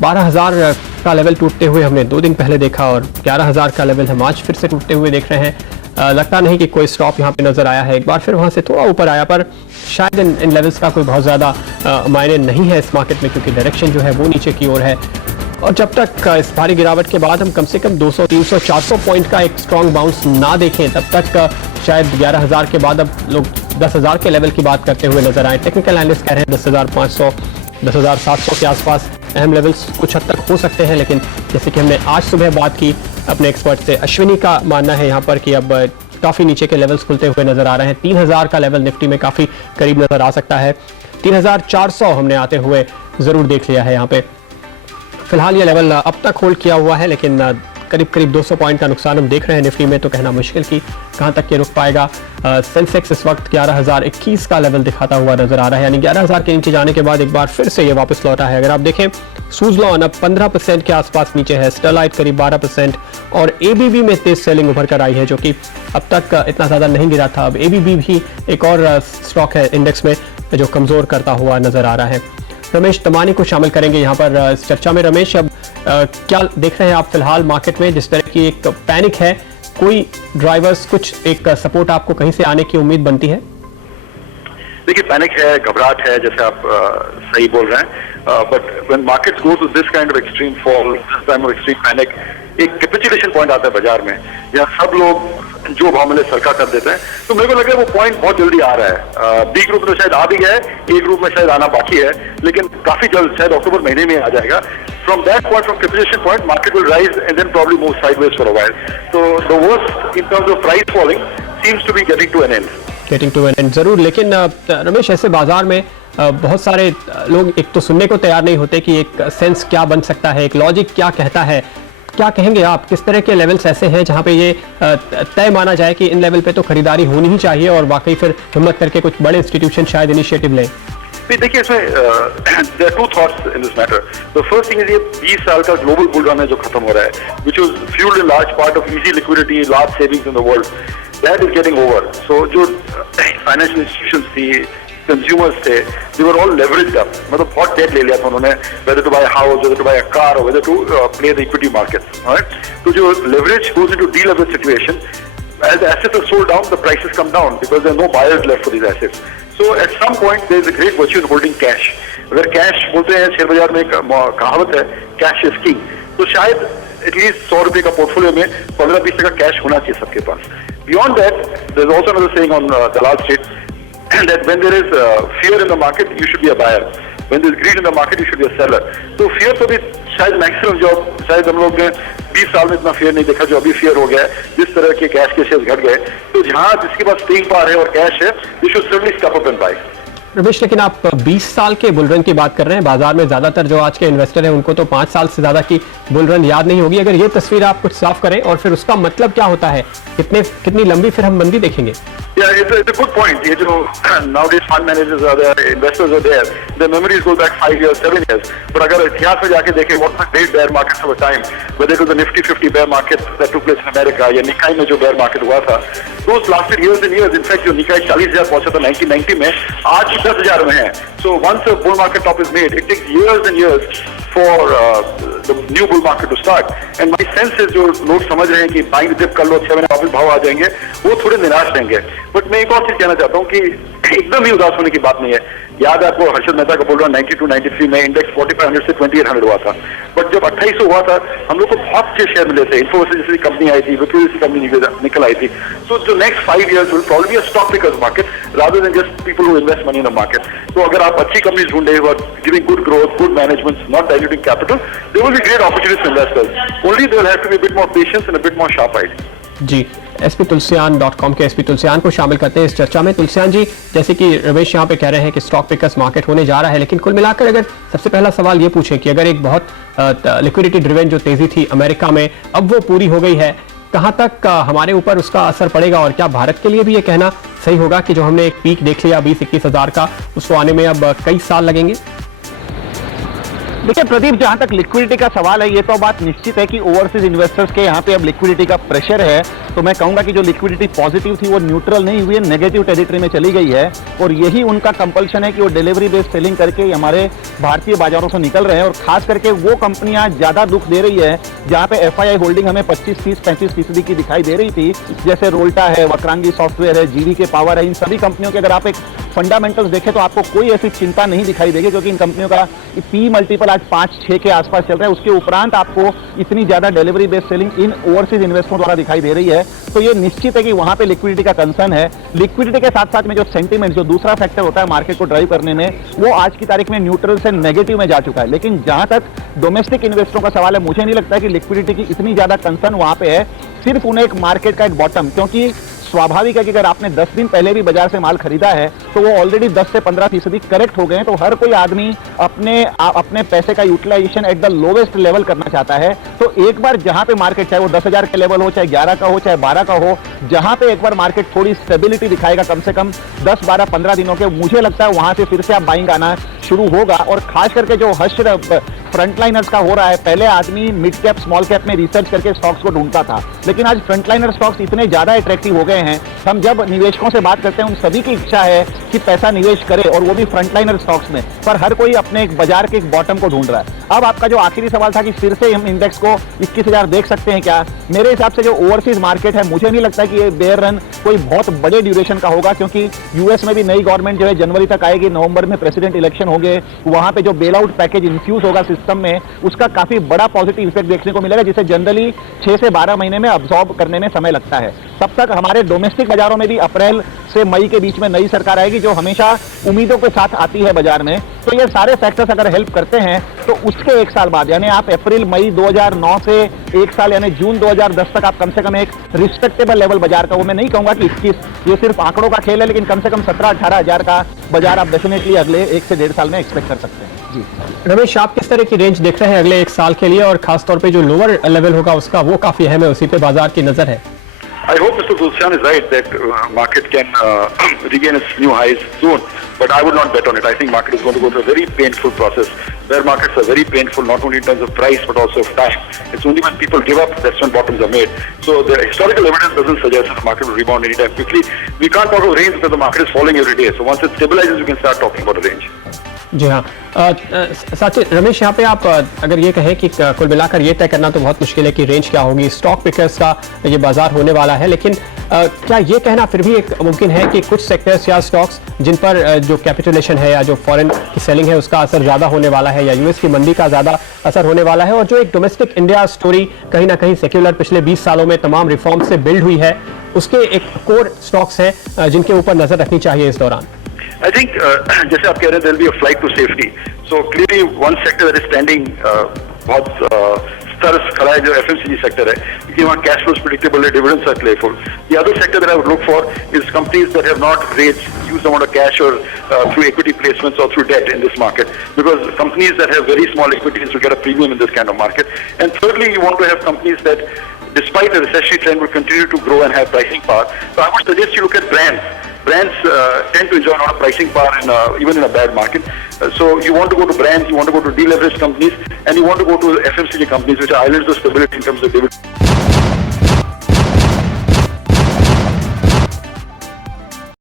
12,000 का लेवल टूटते हुए हमने 2 दिन पहले देखा और 11,000 का लेवल हम आज फिर से टूटते हुए देख रहे हैं। लगता नहीं कि कोई स्टॉप यहाँ पे नजर आया है। एक बार फिर वहाँ से थोड़ा ऊपर आया, पर शायद इन लेवल्स का कोई बहुत ज़्यादा मायने नहीं है इस मार्केट में, क्योंकि डायरेक्शन जो है वो नीचे की ओर है। और जब तक इस भारी गिरावट के बाद हम कम से कम 200, 300, 400 पॉइंट का एक स्ट्रॉन्ग बाउंस ना देखें, तब तक शायद 11,000 के बाद अब लोग 10,000 के लेवल की बात करते हुए नजर आए। टेक्निकल एनालिस्ट कह रहे हैं 10,500, 10,700 के आसपास अहम लेवल्स कुछ हद तक हो सकते हैं। लेकिन जैसे कि हमने आज सुबह बात की अपने एक्सपर्ट से, अश्विनी का मानना है यहाँ पर कि अब काफ़ी नीचे के लेवल्स खुलते हुए नजर आ रहे हैं। 3,000 का लेवल निफ्टी में काफ़ी करीब नजर आ सकता है। 3,400 हमने आते हुए ज़रूर देख लिया है यहाँ पे। फिलहाल ये लेवल अब तक होल्ड किया हुआ है, लेकिन करीब 200 पॉइंट का नुकसान हम देख रहे हैं निफ्टी में, तो कहना मुश्किल कि कहां तक ये रुक पाएगा। सेंसेक्स इस वक्त 11,021 का लेवल दिखाता हुआ नजर आ रहा है, यानी 11,000 के नीचे जाने के बाद एक बार फिर से ये वापस लौटा है। अगर आप देखें सुज़लॉन अब 15% के आसपास नीचे है, स्टरलाइट करीब 12% और एबीबी में तेज सेलिंग उभर कर आई है, जो कि अब तक इतना ज्यादा नहीं गिरा था। अब एबीबी भी एक और स्टॉक है इंडेक्स में जो कमजोर करता हुआ नजर आ रहा है। रमेश तमानी को शामिल करेंगे यहाँ पर इस चर्चा में। रमेश, अब क्या देख रहे हैं आप फिलहाल मार्केट में? जिस तरह की एक पैनिक है, कोई ड्राइवर्स, कुछ एक सपोर्ट आपको कहीं से आने की उम्मीद बनती है? देखिए, पैनिक है, घबराहट है, जैसे आप सही बोल रहे हैं। But when markets go to this kind of extreme fall, this time of extreme panic, एक कैपिचुलेशन पॉइंट आता है बाजार में, जहाँ सब लोग जो भाव मिले सरका कर देते हैं। तो मेरे को लग रहा है वो पॉइंट बहुत जल्दी आ रहा है। बी ग्रुप में शायद आ भी गया है, ए ग्रुप में शायद आना बाकी है, लेकिन काफी जल्द, शायद अक्टूबर महीने में आ जाएगा। From that point, from capitulation point, market will rise and then probably move sideways for a while. So the worst in terms of price falling seems to be getting to an end. Getting to an end जरूर, लेकिन रमेश ऐसे बाजार में बहुत सारे लोग एक तो सुनने को तैयार नहीं होते कि एक सेंस क्या बन सकता है, एक लॉजिक क्या कहता है। क्या कहेंगे आप, किस तरह के लेवल्स ऐसे हैं जहां पे ये तय माना जाए कि इन लेवल पे तो खरीदारी होनी ही चाहिए और वाकई फिर हिम्मत करके कुछ बड़े इंस्टीट्यूशन शायद इनिशिएटिव लें? देखिए, इसमें there are two thoughts in this matter. The first thing is ये 20 साल का ग्लोबल बुल रन है जो खत्म हो रहा है, which was fuelled in large part of easy liquidity, large savings in the world, that is getting over. So जो फाइनेंशियल इंस्टीट्यूशंस थी, कंज्यूमर्स थे, they were all leveraged up, मतलब बहुत डेट ले लिया था उन्होंने, whether to buy a house, whether to buy a car, or whether to play the equity markets, right? तो जो leverage goes into deleverage situation, as the assets are sold down, the prices come down because there are no buyers left for these assets. So at some point there is a great virtue in holding cash. अगर cash बोलते हैं share बाजार में एक कहावत है, cash is king, तो शायद एटलीस्ट 100 रुपए का पोर्टफोलियो में 15-20 का कैश होना चाहिए सबके पास। Beyond that, there is also another saying on Dalal Street, that when there is fear in the market, you should be a buyer. When there is greed in the market, you should be a seller. तो fear तो भी शायद maximum जो शायद हम लोग ने 20 साल में इतना fear नहीं देखा जो अभी fear हो गया है, जिस तरह के कैश के शेयर्स घट गए। तो जहाँ जिसके पास स्टिंग पावर है और कैश है, you should certainly step up and buy. Ramesh, लेकिन आप 20 साल के बुलरन की बात कर रहे हैं। बाजार में ज्यादातर जो आज के इन्वेस्टर हैं उनको तो 5 साल से ज्यादा की बुलरन याद नहीं होगी। अगर ये तस्वीर आप कुछ साफ करें और फिर उसका मतलब क्या होता है, कितनी लंबी फिर हम मंदी देखेंगे? Yeah, it's a good point. ये जो nowadays fund managers are there, investors are there, their memories go back 5 years, 7 years. But अगर इतिहास में जाके देखें what was great bear markets over time, whether it was the Nifty 50 bear market that took place in America या निकाई में जो bear market हुआ था, those lasted years and years. In fact, जो निकाई 40,000 पहुंचा था 1990 में, आज 10,000 में है. So once a bull market top is made, it takes years and years for the new bull market to start. And my sense is जो लोग समझ रहे हैं कि buying dip कर लो, 6 महीने वापस भाव आ जाएंगे, वो थोड़े निराश रहेंगे। बट मैं एक और चीज कहना चाहता हूँ कि एकदम ही उदास होने की बात नहीं है। याद है आपको हर्षद मेहता का बोल रहा 92-93 में इंडेक्स 4500 से 2800 हुआ था, बट जब 2800 हुआ था हम लोग को बहुत अच्छे शेयर मिले थे। इन्फोसिस जैसी कंपनी आई थी, विप्रो जैसी कंपनी निकल आई थी। सो जो next 5 years will probably be a stock pickers market rather than just people who invest money in the market. तो अगर आप अच्छी कंपनीज ढूंढे और giving good growth, good management, not diluting capital, there will be great opportunities for investors. Only they will have to be a bit more patience and a bit more sharp eyed. जी, sptulsian.com के sptulsian को शामिल करते हैं इस चर्चा में। तुलसियान जी, जैसे कि रमेश यहाँ पे कह रहे हैं कि स्टॉक पिकर्स मार्केट होने जा रहा है, लेकिन कुल मिलाकर अगर सबसे पहला सवाल ये पूछें कि अगर एक बहुत लिक्विडिटी ड्रिवन जो तेजी थी अमेरिका में, अब वो पूरी हो गई है, कहाँ तक हमारे ऊपर उसका असर पड़ेगा? और क्या भारत के लिए भी ये कहना सही होगा कि जो हमने एक पीक देख लिया 20-21 हज़ार का, उसको आने में अब कई साल लगेंगे? देखिए प्रदीप, जहां तक लिक्विडिटी का सवाल है, ये तो बात निश्चित है कि ओवरसीज इन्वेस्टर्स के यहाँ पे अब लिक्विडिटी का प्रेशर है तो मैं कहूंगा कि जो लिक्विडिटी पॉजिटिव थी वो न्यूट्रल नहीं हुई है, नेगेटिव टेरिटरी में चली गई है। और यही उनका कंपल्शन है कि वो डिलीवरी बेस्ड सेलिंग करके हमारे भारतीय बाजारों से निकल रहे हैं। और खास करके वो कंपनियां ज्यादा दुख दे रही है जहां पे एफआईआई होल्डिंग हमें 25, 30, 35% की दिखाई दे रही थी, जैसे रोल्टा है, वक्रांगी सॉफ्टवेयर है, जीवी के पावर है। इन सभी कंपनियों के अगर आप एक फंडामेंटल्स देखें तो आपको कोई ऐसी चिंता नहीं दिखाई देगी, क्योंकि इन कंपनियों का पी मल्टीपल आज 5-6 के आसपास चल रहा है। उसके उपरांत आपको इतनी ज्यादा डिलीवरी बेस्ड सेलिंग इन ओवरसीज इन्वेस्टमेंट द्वारा दिखाई दे रही है। तो ये निश्चित है कि वहां पे लिक्विडिटी का कंसर्न है। लिक्विडिटी के साथ साथ में जो सेंटीमेंट, जो दूसरा फैक्टर होता है मार्केट को ड्राइव करने में, वो आज की तारीख में न्यूट्रल से नेगेटिव में जा चुका है। लेकिन जहां तक डोमेस्टिक इन्वेस्टरों का सवाल है, मुझे नहीं लगता कि लिक्विडिटी की इतनी ज्यादा कंसर्न वहां पे है। सिर्फ उन्हें एक मार्केट का एक बॉटम, क्योंकि स्वाभाविक है कि अगर आपने 10 दिन पहले भी बाजार से माल खरीदा है तो वो ऑलरेडी 10 से 15% करेक्ट हो गए हैं। तो हर कोई आदमी अपने पैसे का utilisation at the lowest level करना चाहता है। तो एक बार जहां पे मार्केट, चाहे वो 10,000 के लेवल हो, चाहे 11 का हो, चाहे 12 का हो, जहां पे एक बार मार्केट थोड़ी स्टेबिलिटी दिखाएगा कम से कम 10, 12, 15 दिनों के, मुझे लगता है वहां से फिर से आप बाइंग आना शुरू होगा। और खास करके जो हश्र फ्रंटलाइनर्स का हो रहा है, पहले आदमी मिड कैप स्मॉल कैप में रिसर्च करके स्टॉक्स को ढूंढता था, लेकिन आज फ्रंटलाइनर स्टॉक्स इतने ज्यादा अट्रैक्टिव हो गए हैं। हम जब निवेशकों से बात करते हैं, उन सभी की इच्छा है कि पैसा निवेश करे, और वो भी फ्रंटलाइनर स्टॉक्स में, पर हर कोई अपने एक बाजार के एक बॉटम को ढूंढ रहा है। अब आपका जो आखिरी सवाल था कि फिर से हम इंडेक्स को 21,000 देख सकते हैं क्या, मेरे हिसाब से जो ओवरसीज मार्केट है, मुझे नहीं लगता कि ये बेयर रन कोई बहुत बड़े ड्यूरेशन का होगा, क्योंकि यूएस में भी नई गवर्नमेंट जो है जनवरी तक आएगी, नवंबर में प्रेसिडेंट इलेक्शन होंगे, वहां पे जो बेल आउट पैकेज इंफ्यूज होगा सिस्टम में, उसका काफी बड़ा पॉजिटिव इफेक्ट देखने को मिलेगा, जिसे जनरली 6 से 12 महीने में अब्सॉर्ब करने में समय लगता है। तब तक हमारे डोमेस्टिक बाजारों में भी अप्रैल से मई के बीच में नई सरकार आएगी, जो हमेशा उम्मीदों के साथ आती है बाजार में। तो ये सारे फैक्टर्स अगर हेल्प करते हैं तो उसके 1 साल बाद, यानी आप अप्रैल मई 2009 से 1 साल यानी जून 2010 तक आप कम से कम एक रिस्पेक्टेबल लेवल बाजार का, वो मैं नहीं कहूंगा कि 21, ये सिर्फ आंकड़ों का खेल है, लेकिन कम से कम 17-18 हजार का बाजार आप डेफिनेटली अगले 1 से 1.5 साल में एक्सपेक्ट कर सकते हैं। जी रमेश, आप किस तरह की रेंज देख रहे हैं अगले 1 साल के लिए, और खासतौर पे जो लोअर लेवल होगा उसका वो काफी अहम है, उसी पे बाजार की नजर है? I hope Mr. Gulshan is right that market can regain its new highs soon, but I would not bet on it. I think market is going to go through a very painful process. Bear markets are very painful, not only in terms of price but also of time. It's only when people give up that's when bottoms are made. So the historical evidence doesn't suggest that the market will rebound anytime quickly. We can't talk of range because the market is falling every day. So once it stabilizes, we can start talking about a range. जी हाँ, साथ रमेश, यहाँ पे आप अगर ये कहें कि कुल मिलाकर ये तय करना तो बहुत मुश्किल है कि रेंज क्या होगी, स्टॉक पिकर्स का ये बाजार होने वाला है, लेकिन क्या ये कहना फिर भी एक मुमकिन है कि कुछ सेक्टर्स या स्टॉक्स जिन पर जो कैपिटुलेशन है या जो फॉरेन की सेलिंग है उसका असर ज़्यादा होने वाला है, या यूएस की मंदी का ज़्यादा असर होने वाला है, और जो एक डोमेस्टिक इंडिया स्टोरी कहीं ना कहीं सेक्युलर पिछले 20 सालों में तमाम रिफॉर्म से बिल्ड हुई है, उसके एक कोर स्टॉक्स हैं जिनके ऊपर नज़र रखनी चाहिए इस दौरान? I think जैसे आप कह रहे हैं, there will be a flight to safety. So clearly one sector that is standing बहुत स्तर खड़ा है, जो FMCG सेक्टर है, क्योंकि वहाँ कैश फ्लोज प्रेडिक्टेबल है, dividends are plentiful. The other sector that I would look for is companies that have not raised huge amount of cash or through equity placements or through debt in this market, because companies that have very small equities will get a premium in this kind of market. And thirdly, you want to have companies that, despite the recessionary trend, will continue to grow and have pricing power. So I would suggest you look at brands. Brands tend to enjoy a lot of pricing power even in a bad market. So you want to go to brands, you want to go to deleveraged companies, and you want to go to FMCG companies which are islands of stability in terms of dividend.